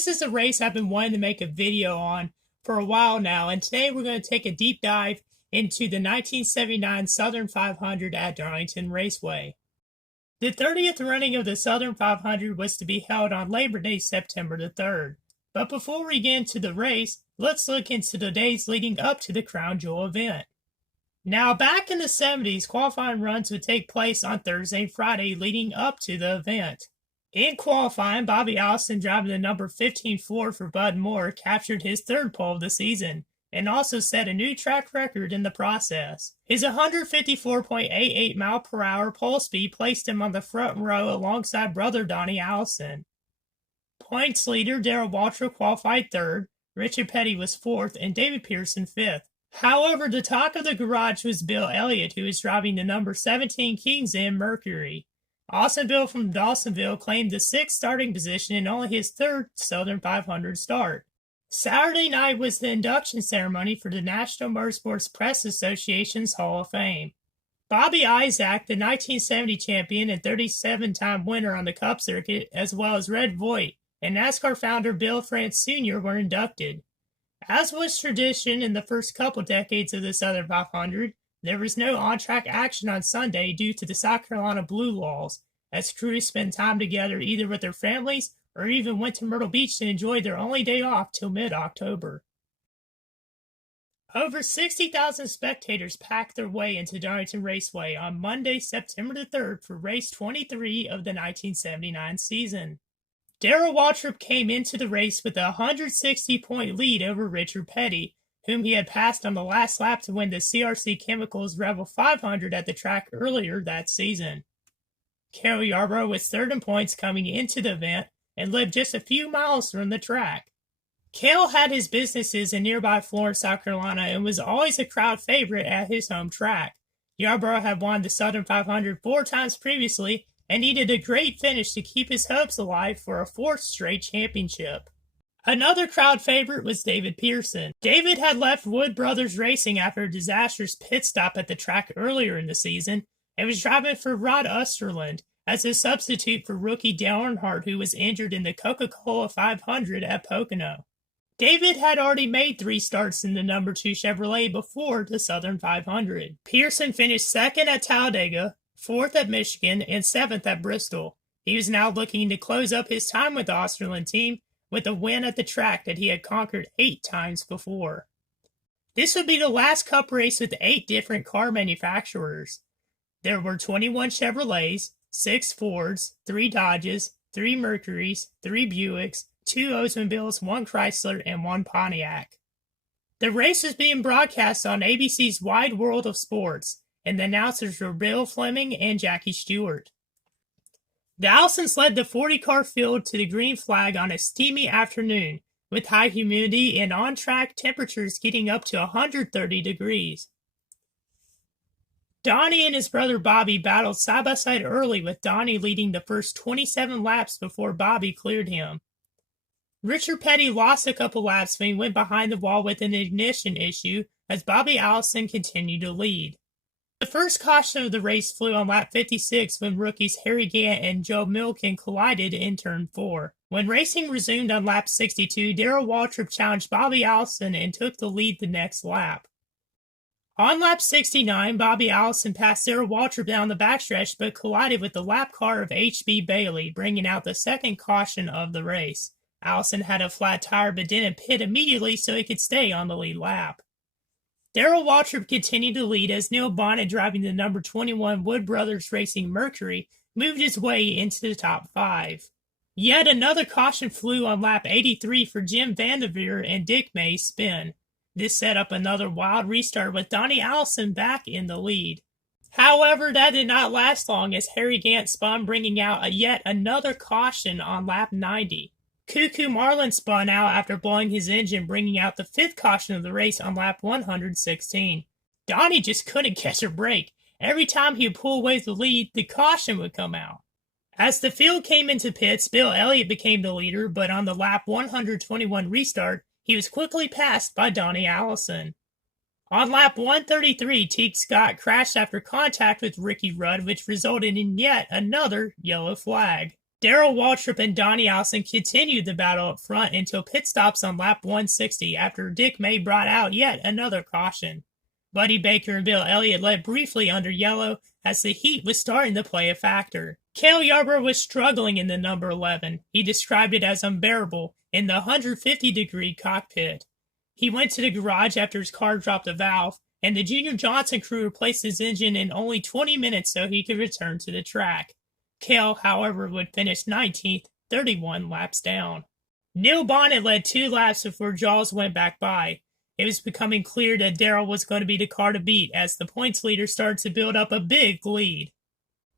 This is a race I've been wanting to make a video on for a while now, and today we're going to take a deep dive into the 1979 Southern 500 at Darlington Raceway. The 30th running of the Southern 500 was to be held on Labor Day, September the 3rd. But before we get into the race, let's look into the days leading up to the Crown Jewel event. Now, back in the 70s, qualifying runs would take place on Thursday and Friday leading up to the event. In qualifying, Bobby Allison, driving the number 15 Ford for Bud Moore, captured his third pole of the season, and also set a new track record in the process. His 154.88 mph pole speed placed him on the front row alongside brother Donnie Allison. Points leader Darrell Waltrip qualified third, Richard Petty was fourth, and David Pearson fifth. However, the talk of the garage was Bill Elliott, who was driving the number 17 Kings Inn Mercury. Austin Bill from Dawsonville claimed the sixth starting position in only his third Southern 500 start. Saturday night was the induction ceremony for the National Motorsports Press Association's Hall of Fame. Bobby Isaac, the 1970 champion and 37-time winner on the Cup circuit, as well as Red Voigt and NASCAR founder Bill France Sr. were inducted. As was tradition in the first couple decades of the Southern 500, there was no on-track action on Sunday due to the South Carolina Blue laws, as crews spent time together either with their families or even went to Myrtle Beach to enjoy their only day off till mid-October. Over 60,000 spectators packed their way into Darlington Raceway on Monday, September the 3rd for race 23 of the 1979 season. Darrell Waltrip came into the race with a 160-point lead over Richard Petty, whom he had passed on the last lap to win the CRC Chemicals Rebel 500 at the track earlier that season. Cale Yarborough was third in points coming into the event and lived just a few miles from the track. Cale had his businesses in nearby Florence, South Carolina, and was always a crowd favorite at his home track. Yarborough had won the Southern 500 four times previously and needed a great finish to keep his hopes alive for a fourth straight championship. Another crowd favorite was David Pearson. David had left Wood Brothers Racing after a disastrous pit stop at the track earlier in the season and was driving for Rod Osterland as a substitute for rookie Dale Earnhardt, who was injured in the Coca-Cola 500 at Pocono. David had already made 3 starts in the number 2 Chevrolet before the Southern 500. Pearson finished second at Talladega, 4th at Michigan, and 7th at Bristol. He was now looking to close up his time with the Osterland team with a win at the track that he had conquered 8 times before. This would be the last Cup race with 8 different car manufacturers. There were 21 Chevrolets, 6 Fords, 3 Dodges, 3 Mercurys, 3 Buicks, 2 Oldsmobiles, 1 Chrysler, and 1 Pontiac. The race was being broadcast on ABC's Wide World of Sports, and the announcers were Bill Fleming and Jackie Stewart. The Allisons led the 40-car field to the green flag on a steamy afternoon, with high humidity and on-track temperatures getting up to 130 degrees. Donnie and his brother Bobby battled side-by-side early, with Donnie leading the first 27 laps before Bobby cleared him. Richard Petty lost a couple laps when he went behind the wall with an ignition issue as Bobby Allison continued to lead. The first caution of the race flew on lap 56 when rookies Harry Gant and Joe Milken collided in turn 4. When racing resumed on lap 62, Darrell Waltrip challenged Bobby Allison and took the lead the next lap. On lap 69, Bobby Allison passed Darrell Waltrip down the backstretch but collided with the lap car of H.B. Bailey, bringing out the second caution of the race. Allison had a flat tire but didn't pit immediately so he could stay on the lead lap. Darrell Waltrip continued to lead as Neil Bonnet, driving the number 21 Wood Brothers Racing Mercury, moved his way into the top 5. Yet another caution flew on lap 83 for Jim Vanderveer and Dick May's spin. This set up another wild restart with Donnie Allison back in the lead. However, that did not last long as Harry Gant spun, bringing out yet another caution on lap 90. Cuckoo Marlin spun out after blowing his engine, bringing out the 5th caution of the race on lap 116. Donnie just couldn't catch a break. Every time he would pull away the lead, the caution would come out. As the field came into pits, Bill Elliott became the leader, but on the lap 121 restart, he was quickly passed by Donnie Allison. On lap 133, Teague Scott crashed after contact with Ricky Rudd, which resulted in yet another yellow flag. Darrell Waltrip and Donnie Allison continued the battle up front until pit stops on lap 160 after Dick May brought out yet another caution. Buddy Baker and Bill Elliott led briefly under yellow as the heat was starting to play a factor. Cale Yarborough was struggling in the number 11. He described it as unbearable in the 150-degree cockpit. He went to the garage after his car dropped a valve, and the Junior Johnson crew replaced his engine in only 20 minutes so he could return to the track. Cale, however, would finish 19th, 31 laps down. Neil Bonnet led 2 laps before Jaws went back by. It was becoming clear that Darrell was going to be the car to beat as the points leader started to build up a big lead.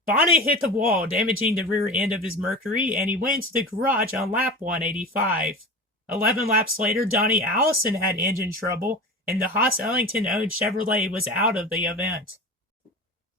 Bonnet hit the wall, damaging the rear end of his Mercury, and he went into the garage on lap 185. 11 laps later, Donnie Allison had engine trouble, and the Haas Ellington-owned Chevrolet was out of the event.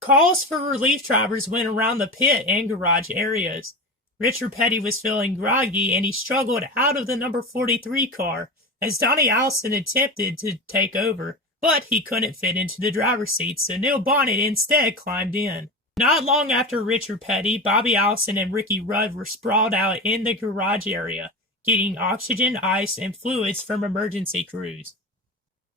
Calls for relief drivers went around the pit and garage areas. Richard Petty was feeling groggy, and he struggled out of the number 43 car as Donnie Allison attempted to take over, but he couldn't fit into the driver's seat, so Neil Bonnet instead climbed in. Not long after Richard Petty, Bobby Allison and Ricky Rudd were sprawled out in the garage area, getting oxygen, ice, and fluids from emergency crews.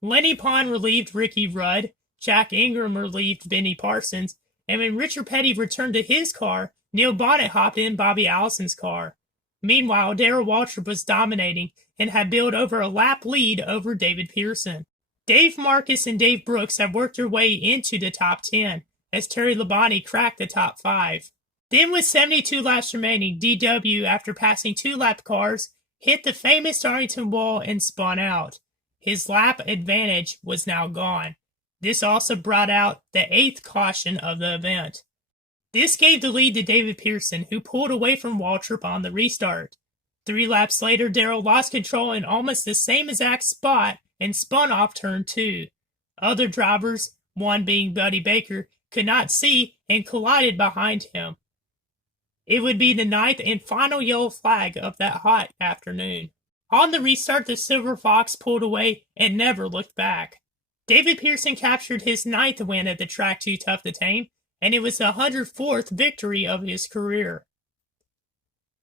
Lenny Pond relieved Ricky Rudd, Jack Ingram relieved Benny Parsons, and when Richard Petty returned to his car, Neil Bonnet hopped in Bobby Allison's car. Meanwhile, Darrell Waltrip was dominating and had built over a lap lead over David Pearson. Dave Marcus and Dave Brooks had worked their way into the top 10, as Terry Labonte cracked the top 5. Then with 72 laps remaining, DW, after passing 2 lap cars, hit the famous Darlington wall and spun out. His lap advantage was now gone. This also brought out the 8th caution of the event. This gave the lead to David Pearson, who pulled away from Waltrip on the restart. 3 laps later, Darrell lost control in almost the same exact spot and spun off turn 2. Other drivers, one being Buddy Baker, could not see and collided behind him. It would be the 9th and final yellow flag of that hot afternoon. On the restart, the Silver Fox pulled away and never looked back. David Pearson captured his 9th win at the track Too Tough to Tame, and it was the 104th victory of his career.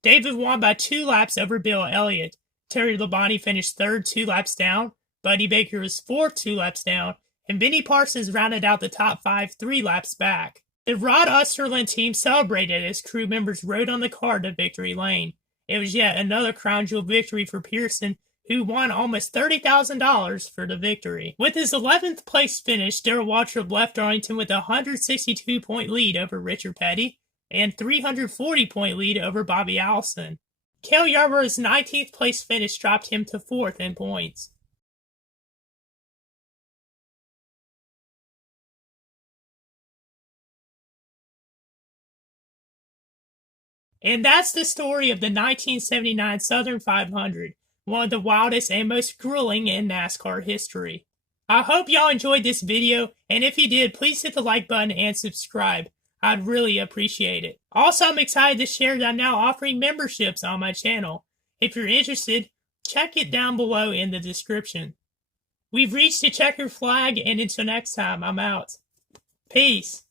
David won by 2 laps over Bill Elliott. Terry Labonte finished 3rd 2 laps down, Buddy Baker was 4th 2 laps down, and Benny Parsons rounded out the top 5 3 laps back. The Rod Osterland team celebrated as crew members rode on the car to victory lane. It was yet another crown jewel victory for Pearson, who won almost $30,000 for the victory. With his 11th place finish, Darrell Waltrip left Darlington with a 162-point lead over Richard Petty and 340-point lead over Bobby Allison. Cale Yarborough's 19th place finish dropped him to 4th in points. And that's the story of the 1979 Southern 500, one of the wildest and most grueling in NASCAR history. I hope y'all enjoyed this video, and if you did, please hit the like button and subscribe. I'd really appreciate it. Also, I'm excited to share that I'm now offering memberships on my channel. If you're interested, check it down below in the description. We've reached the checker flag, and until next time, I'm out. Peace.